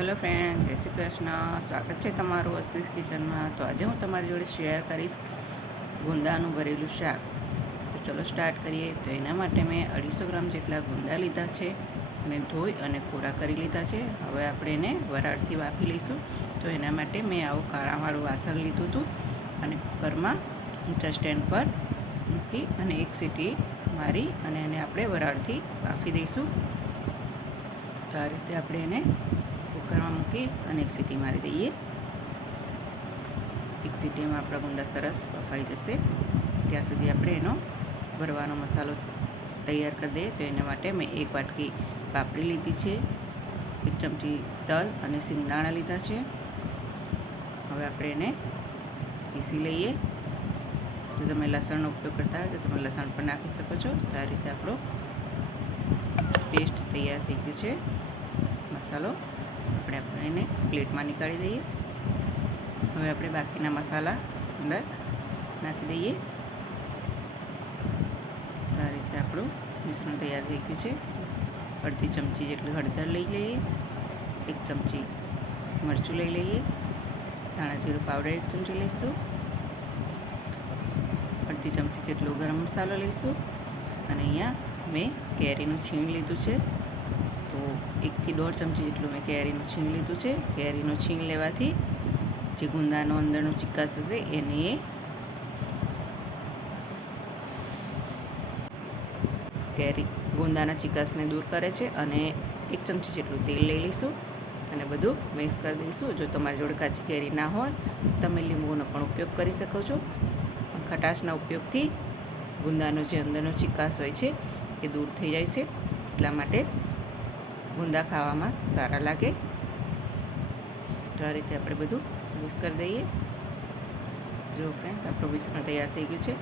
Hello friend, જય શ્રી કૃષ્ણ. સ્વાગત છે તમારું અસ્તિસ કિચનમાં. તો આજે હું તમારી જોડે શેર કરીશ ગુંદાનું ભરેલું શાક. તો ચલો સ્ટાર્ટ કરીએ. તો એના માટે મેં અઢીસો ગ્રામ જેટલા ગુંદા લીધા છે. અને ધોઈ અને કોરા કરી લીધા છે. હવે આપણે એને વરાળથી વાપી લઈશું. તો એના માટે મેં આવું કાળાવાળું વાસણ લીધું હતું અને કુકરમાં ઊંચા સ્ટેન્ડ પર મૂકી અને એક સીટી મારી અને એને આપણે વરાળથી વાફી દઈશું. તો આ રીતે આપણે એને કુકરમાં મૂકી અને એક સીટી મારી દઈએ. એક સીટીમાં આપણા ગુંદા સરસ બફાઈ જશે. ત્યાં સુધી આપણે એનો ભરવાનો મસાલો તૈયાર કરી દઈએ. તો એના માટે મેં એક વાટકી પાપડી લીધી છે, એક ચમચી તલ અને સિંગદાણા લીધા છે. હવે આપણે એને પીસી લઈએ. જો તમે લસણનો ઉપયોગ કરતા હોય તો તમે લસણ પણ નાખી શકો છો. તો આ રીતે આપણો પેસ્ટ તૈયાર થઈ ગયું છે. મસાલો આપણે આપણે એને પ્લેટમાં નીકાળી દઈએ. હવે આપણે બાકીના મસાલા અંદર નાખી દઈએ. આ રીતે આપણું મિશ્રણ તૈયાર થઈ ગયું છે. અડધી ચમચી જેટલી હળદર લઈ લઈએ. એક ચમચી મરચું લઈ લઈએ. ધાણા જીરું પાવડર એક ચમચી લઈશું. અડધી ચમચી જેટલો ગરમ મસાલો લઈશું. અને અહીંયા મેં કેરીનું છીણ લીધું છે. તો એકથી દોઢ ચમચી જેટલું મેં કેરીનું છીંગ લીધું છે. કેરીનું છીંગ લેવાથી જે ગુંદાનો અંદરનો ચિક્કાસ હશે એને કેરી ગુંદાના ચિકાસને દૂર કરે છે અને એક ચમચી જેટલું તેલ લઈ લઈશું અને બધું મિક્સ કરી દઈશું. જો તમારી જોડે કાચી કેરી ના હોય, તમે લીંબુનો પણ ઉપયોગ કરી શકો છો. ખટાશના ઉપયોગથી ગુંદાનો જે અંદરનો ચિક્કાસ હોય છે, એ દૂર થઈ જાય છે. એટલા માટે ગુંદા ખાવામાં સારા લાગે. તો આ રીતે આપણે બધું મિક્સ કરી દઈએ. જો ફ્રેન્ડ્સ આપણું મિશ્રણ તૈયાર થઈ ગયું છે.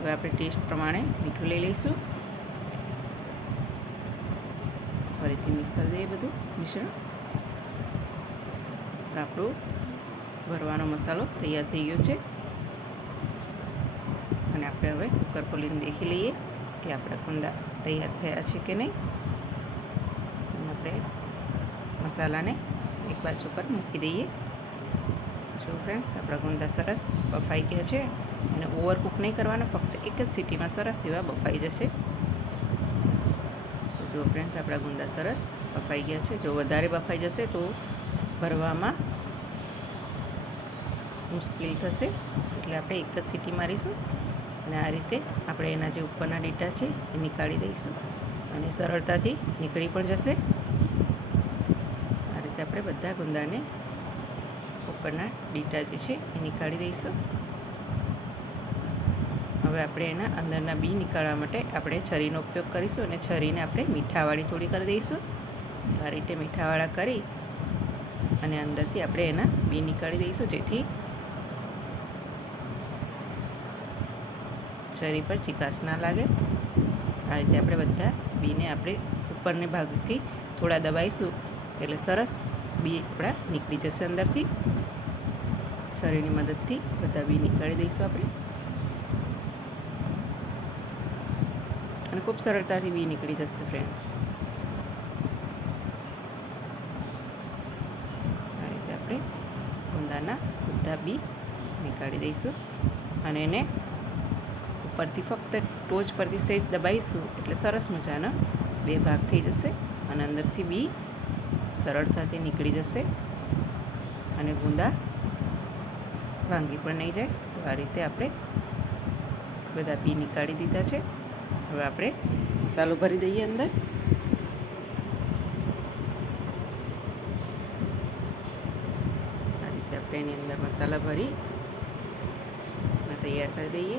હવે આપણે ટેસ્ટ પ્રમાણે મીઠું લઈ લઈશું. ફરીથી મિક્સ કરી દઈએ બધું મિશ્રણ. તો આપણું ભરવાનો મસાલો તૈયાર થઈ ગયો છે. અને આપણે હવે કુકર ખોલીને દેખી લઈએ કે આપણા કુંદા તૈયાર થયા છે કે નહીં. આપણે મસાલાને એક બાજુ પર મૂકી દઈએ. જો ફ્રેન્ડ્સ આપણા ગુંદા સરસ બફાઈ ગયા છે અને ઓવરકુક નહીં કરવાના, ફક્ત એક જ સિટીમાં સરસ એવા બફાઈ જશે. તો જો ફ્રેન્ડ્સ આપણા ગુંદા સરસ બફાઈ ગયા છે. જો વધારે બફાઈ જશે તો ભરવામાં મુશ્કેલ થશે. એટલે આપણે એક જ સીટી મારીશું અને આ રીતે આપણે એના જે ઉપરના ડેટા છે એ નીકાળી દઈશું અને સરળતાથી નીકળી પણ જશે. રીતે આપણે બધા ગુંદાને ઉપરના ડીટા જે છે એ નીકાળી દઈશું. હવે આપણે એના અંદરના બી નીકાળવા માટે આપણે છરીનો ઉપયોગ કરીશું અને છરીને આપણે મીઠાવાળી થોડી કરી દઈશું. આ રીતે મીઠાવાળા કરી અને અંદરથી આપણે એના બી નીકાળી દઈશું. જેથી છરી પર ચિકાસ ના લાગે. આ રીતે આપણે બધા બીને આપણે ઉપરની ભાગથી થોડા દબાઈશું એટલે સરસ બી આપણા નીકળી જશે અંદરથી. છરીની મદદથી બધા બી નીકાળી દઈશું આપણે. અને ખૂબ સરળતાથી બી નીકળી જશે ફ્રેન્ડ્સ આ રીતે આપણે ગુંદાના બધા બી નીકાળી દઈશું. અને એને ઉપરથી ફક્ત ટોચ પરથી સેજ દબાઈશું એટલે સરસ મજાના બે ભાગ થઈ જશે. અને અંદરથી બી સરળતાથી નીકળી જશે અને ગુંદા ભાંગી પણ નહીં જાય. તો આ રીતે આપણે બધા બી નીકાળી દીધા છે. હવે આપણે મસાલો ભરી દઈએ અંદર. આ રીતે આપણે એની અંદર મસાલા ભરી તૈયાર કરી દઈએ.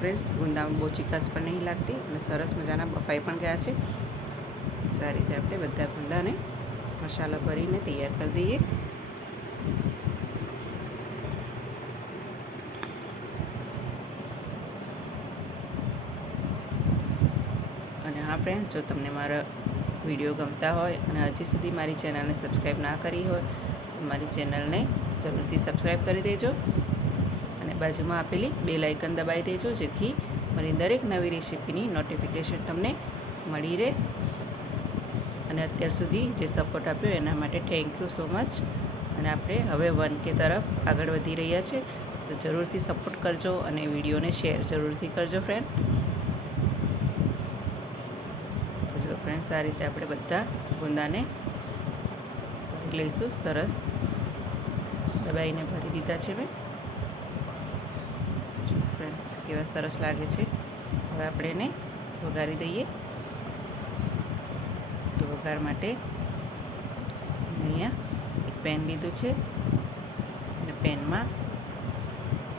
ફ્રેન્ડ્સ ગુંદામાં બહુ ચિકાસ પણ નહીં લાગતી અને સરસ મજાના બફાઈ પણ ગયા છે. તો આ રીતે આપણે બધા ગુંદાને મસાલા ભરીને તૈયાર કરી દઈએ. અને હા ફ્રેન્ડ જો તમને મારા વીડિયો ગમતા હોય અને હજી સુધી મારી ચેનલને સબસ્ક્રાઈબ ના કરી હોય, તો મારી ચેનલને જરૂરથી સબસ્ક્રાઈબ કરી દેજો. બાજુમાં આપેલી બે લાઇકન દબાવી દેજો, જેથી મારી દરેક નવી રેસીપીની નોટિફિકેશન તમને મળી રહે. અને અત્યાર સુધી જે સપોર્ટ આપ્યો એના માટે થેન્ક યુ સો મચ અને આપણે હવે વન કે તરફ આગળ વધી રહ્યા છે. તો જરૂરથી સપોર્ટ કરજો અને વિડીયોને શેર જરૂરથી કરજો ફ્રેન્ડ તો જો ફ્રેન્ડ્સ આ રીતે આપણે બધા ગુંદાને લઈશું. સરસ. દબાઈને ભરી દીધા છે મેં. કેવા સરસ લાગે છે. હવે આપણે એને વઘારી દઈએ. તો વઘાર માટે અહીંયા એક પેન લીધું છે. અને પેનમાં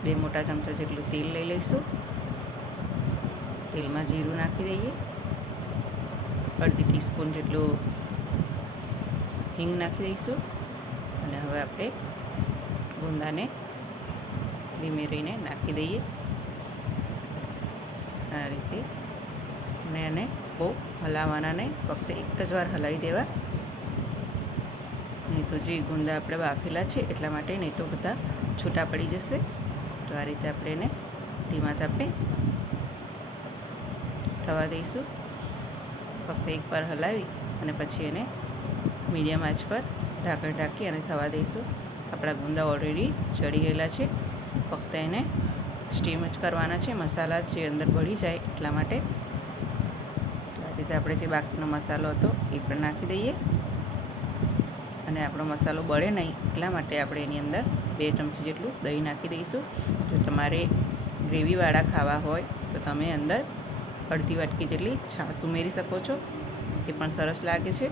બે મોટા ચમચા જેટલું તેલ લઈ લઈશું. તેલમાં જીરું નાખી દઈએ. અડધી ટીસ્પૂન જેટલું હિંગ નાખી દઈશું. અને હવે આપણે ગુંદાને ધીમે રહીને નાખી દઈએ. આ રીતે અને એને બહુ હલાવવાના નહીં, ફક્ત એક જ વાર હલાવી દેવા. નહીં તો જે ગુંદા આપણે બાફેલા છે એટલા માટે નહીં તો બધા છૂટા પડી જશે. તો આ રીતે આપણે એને ધીમા તાપે થવા દઈશું. ફક્ત એકવાર હલાવી અને પછી એને મીડિયમ આંચ પર ઢાંકણ ઢાંકી અને થવા દઈશું. આપણા ગુંદા ઓલરેડી ચડી ગયેલા છે. ફક્ત એને સ્ટીમ જ કરવાના છે, મસાલા જે અંદર ભળી જાય એટલા માટે. આ રીતે આપણે જે બાકીનો મસાલો હતો એ પણ નાખી દઈએ. અને આપણો મસાલો બળે નહીં એટલા માટે આપણે એની અંદર બે ચમચી જેટલું દહીં નાખી દઈશું. જો તમારે ગ્રેવીવાળા ખાવા હોય તો તમે અંદર અડધી વાટકી જેટલી છાશ ઉમેરી શકો છો. એ પણ સરસ લાગે છે.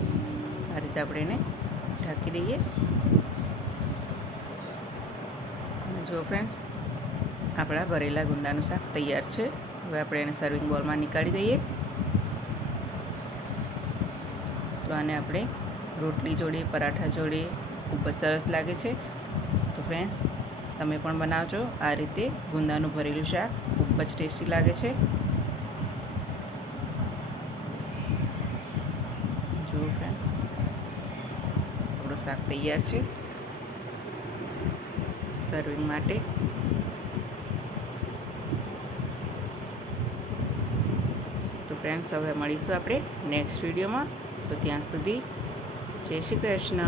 આ રીતે આપણે એને ઢાંકી દઈએ. જો ફ્રેન્ડ્સ આપણા ભરેલા ગુંદાનું શાક તૈયાર છે. હવે આપણે એને સર્વિંગ બોલમાં નીકાળી દઈએ. તો આને આપણે રોટલી જોડે, પરાઠા જોડે ખૂબ જ સરસ લાગે છે. તો ફ્રેન્ડ્સ તમે પણ બનાવજો. આ રીતે ગુંદાનું ભરેલું શાક ખૂબ જ ટેસ્ટી લાગે છે. જુઓ ફ્રેન્ડ્સ આપણું શાક તૈયાર છે. સર્વિંગ માટે ફ્રેન્ડ્સ હવે મળીશું આપણે નેક્સ્ટ વિડીયોમાં તો ત્યાં સુધી જય શ્રી કૃષ્ણ.